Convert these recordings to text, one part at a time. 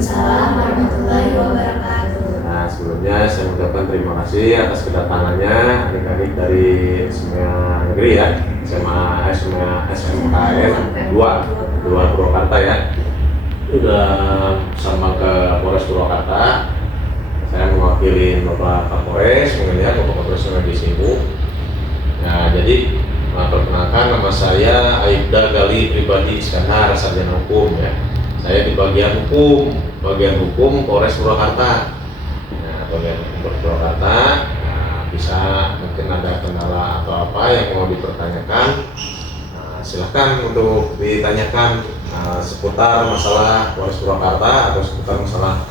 Waalaikumsalam warahmatullahi wabarakatuh. Nah, sebelumnya saya mengucapkan terima kasih atas kedatangannya adik-adik dari SMA Negeri ya, SMKN 2 Purwakarta ya. Sudah sama ke Polres Purwakarta. Saya mewakili Bapak Kapolres, mungkin ya Bapak Kapolres yang lagi sibuk. Nah, jadi perkenalkan, nama saya Aibda Gali Pribadi Iskandar, sarjana hukum ya. Saya di bagian hukum Polres Purwakarta. Nah, bagian hukum Polres Purwakarta, bisa mungkin ada kendala atau apa yang mau dipertanyakan. Silahkan untuk ditanyakan seputar masalah Polres Purwakarta atau seputar masalah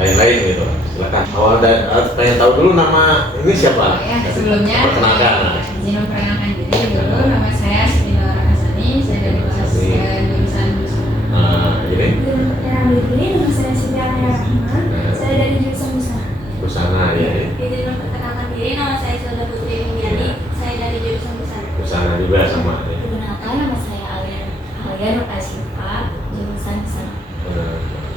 lain-lain gitu. Silakan. Awal dari pengen tahu dulu nama ini siapa? Ya, sebelumnya perkenalkan. izin memperkenalkan diri dulu. Nama saya Siti Laura Hasani. Saya dari kelas jurusan Ini Perkenalkan diri, nama saya Siti Alia Rahman. Saya dari jurusan busana. busana ya. Izin memperkenalkan diri, nama saya Silda Putri Indiani. Saya dari jurusan busana. Busana juga sama. Ya. Perkenalkan, nama saya Alia Nur Asifa, jurusan busana.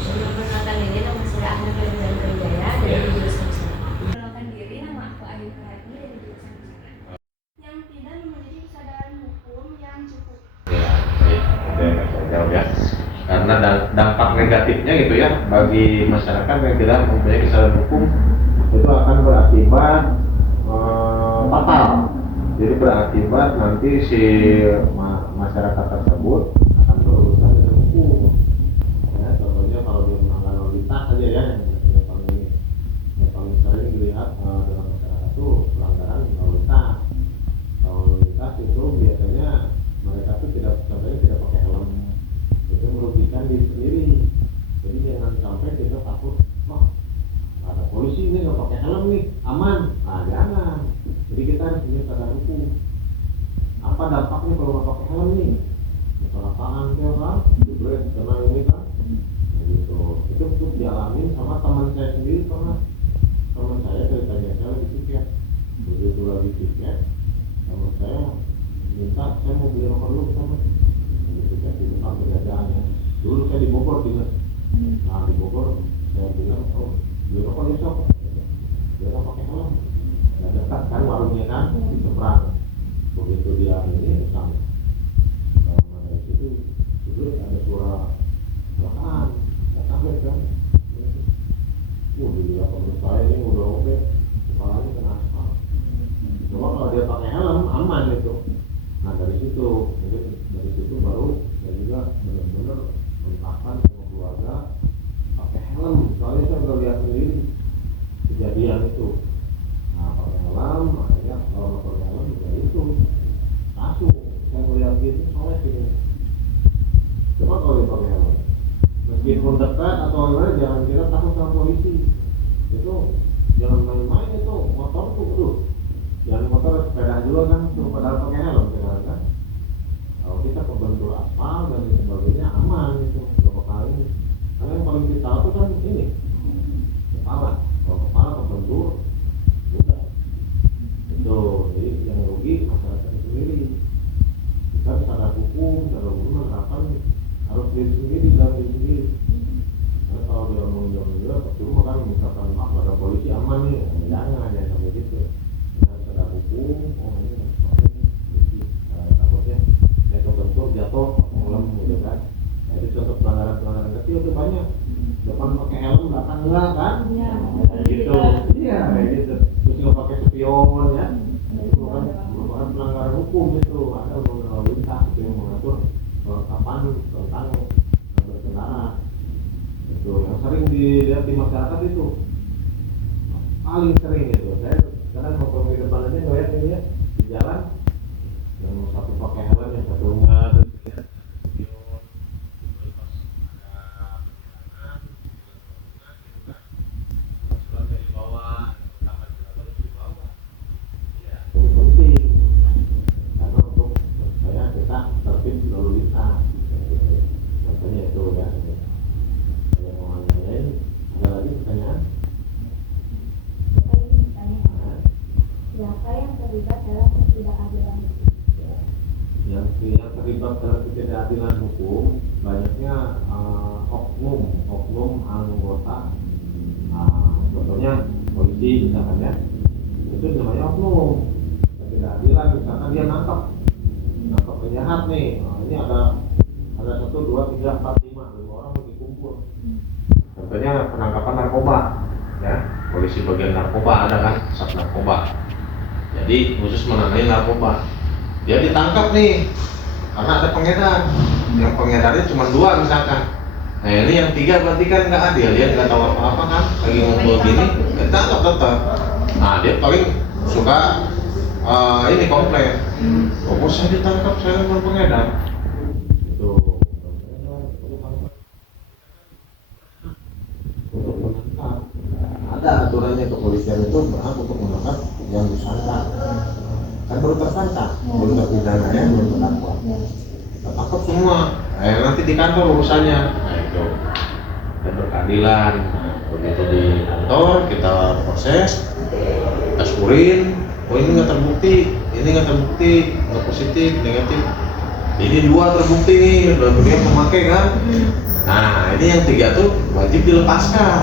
Sebelum memperkenalkan diri, nama saya Ahna Ferdinand Wijaya dari jurusan busana. Perkenalkan diri, nama aku Ayu Karani dari jurusan busana. Yang tidak memiliki kesadaran hukum yang cukup. Ya, baik. Oke, saya jawab ya. Karena dampak negatifnya gitu ya bagi masyarakat yang tidak mempunyai kesadaran hukum itu akan berakibat fatal. Jadi berakibat nanti si masyarakat tersebut akan berurusan dengan hukum. Ya, contohnya kalau dia melanggar lalu lintas saja ya, yang paling sering dilihat dalam masyarakat itu pelanggaran lalu lintas. Lalu lintas itu biasanya mereka tuh contohnya tidak pakai helm, itu merugikan diri sendiri. Jadi jangan sampai kita takut, wah ada polisi ini nggak pakai helm nih, aman. Nah jangan. Jadi kita harus punya kesadaran hukum. Apa dampaknya kalau nggak pakai helm nih? Kecelakaan kan, jebret kena ini kan. Nah, gitu. Itu tuh dialami sama teman saya sendiri, karena teman saya ceritanya saya lagi tiket. Begitu lagi tiket, teman saya minta saya mau beli rokok dulu sama. Begitu saya di tempat berjadaan ya. Dulu saya di Bogor juga. Nah di Bogor saya bilang, oh beli rokok besok. Dia nggak pakai helm. Nggak dekat kan warungnya kan di seberang. Begitu dia ini sama. Dari situ ada suara kecelakaan. Nggak kaget kan. Dia teman saya ini udah oke, kepalanya kena aspal. Coba kalau dia pakai helm aman itu. Nah dari situ baru saya juga benar-benar menerapkan sama keluarga pakai helm. Soalnya saya udah lihat sendiri kejadian itu. Nah pakai helm, makanya kalau nggak pakai helm ya itu langsung saya melihat gitu soalnya sini. Coba kalau dia pakai helm, meskipun dekat atau lain, jangan kira takut sama polisi. Itu jangan main-main itu motor tuh, aduh. Jangan motor, sepeda juga kan, tuh padahal pakai helm sekarang kan. Kalau kita kebentur aspal dan sebagainya aman itu, berapa kali. Karena yang paling kita tahu tuh kan ini kepala. Kalau kepala kebentur, udah. Itu jadi yang rugi masyarakat sendiri. Kita sadar hukum, sadar hukum menerapkan harus diri sendiri dalam diri sendiri. Karena kalau dia mau juga, percuma kan misalkan ada polisi aman nih, jangan sampai gitu. Sadar hukum, oh ini takutnya saya kebentur jatuh helm gitu kan. Nah itu contoh pelanggaran kecil itu banyak. Depan pakai helm, belakang enggak kan? Ya, Kayak gitu. Iya kayak gitu. Terus nggak pakai spion ya. Itu merupakan pelanggaran hukum itu. Ada undang-undang lalu lintas itu yang mengatur kapan tentang berkendara. Itu yang sering dilihat di masyarakat itu paling sering itu. Saya sekarang mau ke depan aja ngeliat ini ya di jalan, yang satu pakai helm, yang satu enggak. Penting karena untuk supaya kita tertib lalu lintas. Contohnya itu ya. Yang mau nanyain, ada lagi pertanyaan? saya ingin bertanya, siapa yang terlibat dalam ketidakadilan hukum? Yang terlibat dalam ketidakadilan hukum banyaknya oknum hukum anggota, contohnya polisi misalkan ya, itu namanya oknum, ketidakadilan. Misalkan dia nangkap penjahat nih, ini ada 1, 2, 3, 4, 5 orang dikumpul. Contohnya penangkapan narkoba, ya polisi bagian narkoba ada kan, sat narkoba. Jadi khusus menangani narkoba. Dia ditangkap nih karena ada pengedar. Yang pengedarnya cuma 2 misalkan. Nah ini yang 3 berarti kan nggak adil, dia nggak tahu apa-apa kan, lagi ngumpul gini, ditangkap tetap. Nah dia paling suka ini komplain. Oh saya ditangkap, saya bukan pengedar. Itu untuk menangkap. Ada aturannya, kepolisian itu berhak untuk menangkap yang disangka. Kan baru tersangka, belum terpidana ya, belum terdakwa. Tangkap semua, nanti di kantor urusannya. Nah itu dan berkeadilan. Nah, begitu di kantor kita proses, kita syukurin. Oh ini nggak terbukti, nggak positif, negatif. Ini 2 terbukti nih, dia memakai kan. Nah ini yang 3 tuh wajib dilepaskan.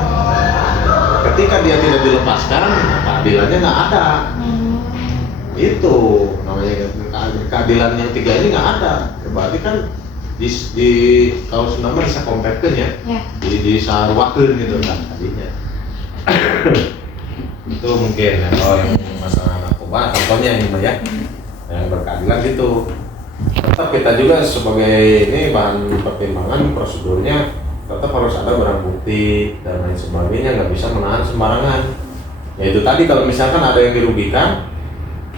Ketika dia tidak dilepaskan, keadilannya nggak ada. Itu namanya keadilan yang 3 ini nggak ada. Berarti kan di kalau Sunda bisa kompetkan ya, di sarwakeun gitu kan tadinya. Itu mungkin ya, kalau yang masalah narkoba contohnya ini Mbak ya, yang berkeadilan gitu. Tetap kita juga sebagai ini bahan pertimbangan prosedurnya tetap harus ada barang bukti dan lain sebagainya, nggak bisa menahan sembarangan. Ya itu tadi kalau misalkan ada yang dirugikan,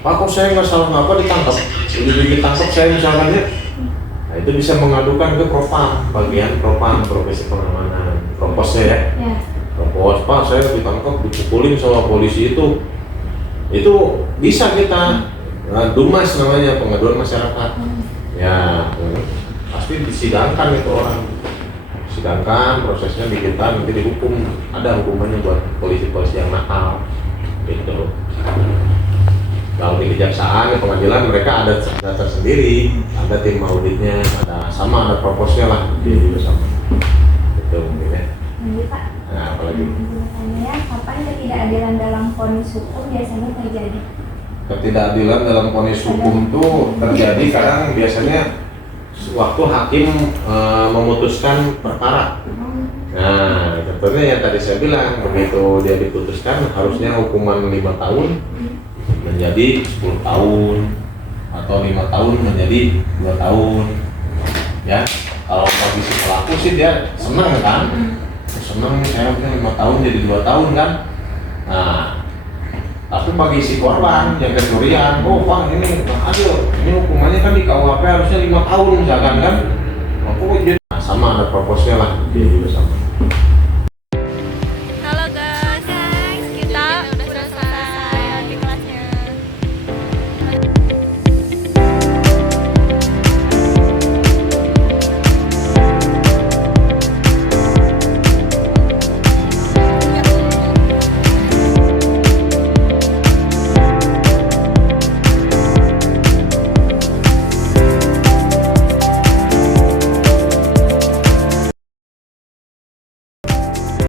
Pak kok saya nggak salah apa ditangkap, ditangkap saya misalkan ya, nah itu bisa mengadukan ke Propam, bagian Propam, Profesi Pengamanan, Propos ya, Propos, Pak saya ditangkap, dipukulin sama polisi itu bisa kita, Dumas namanya, pengaduan masyarakat, ya pasti disidangkan itu orang, sidangkan prosesnya digital, nanti dihukum, ada hukumannya buat polisi-polisi yang nakal, gitu. Kalau di kejaksaan, di pengadilan mereka ada tersendiri, ada tim auditnya, ada proposnya lah, dia juga sama. Itu mungkin ya. Pak. Nah, apalagi? Pertanyaannya, kapan ketidakadilan dalam vonis hukum biasanya terjadi? Ketidakadilan dalam vonis hukum itu terjadi kadang biasanya waktu hakim memutuskan perkara. Nah, contohnya yang tadi saya bilang, begitu dia diputuskan harusnya hukuman 5 tahun menjadi 10 tahun atau 5 tahun menjadi 2 tahun ya. Kalau bagi si pelaku sih dia senang kan, senang saya punya 5 tahun jadi 2 tahun kan. Nah tapi bagi si korban yang kecurian, oh Pak ini nggak adil, ini hukumannya kan di KUHP harusnya 5 tahun misalkan kan, aku jadi sama ada proposnya lah, dia juga sama.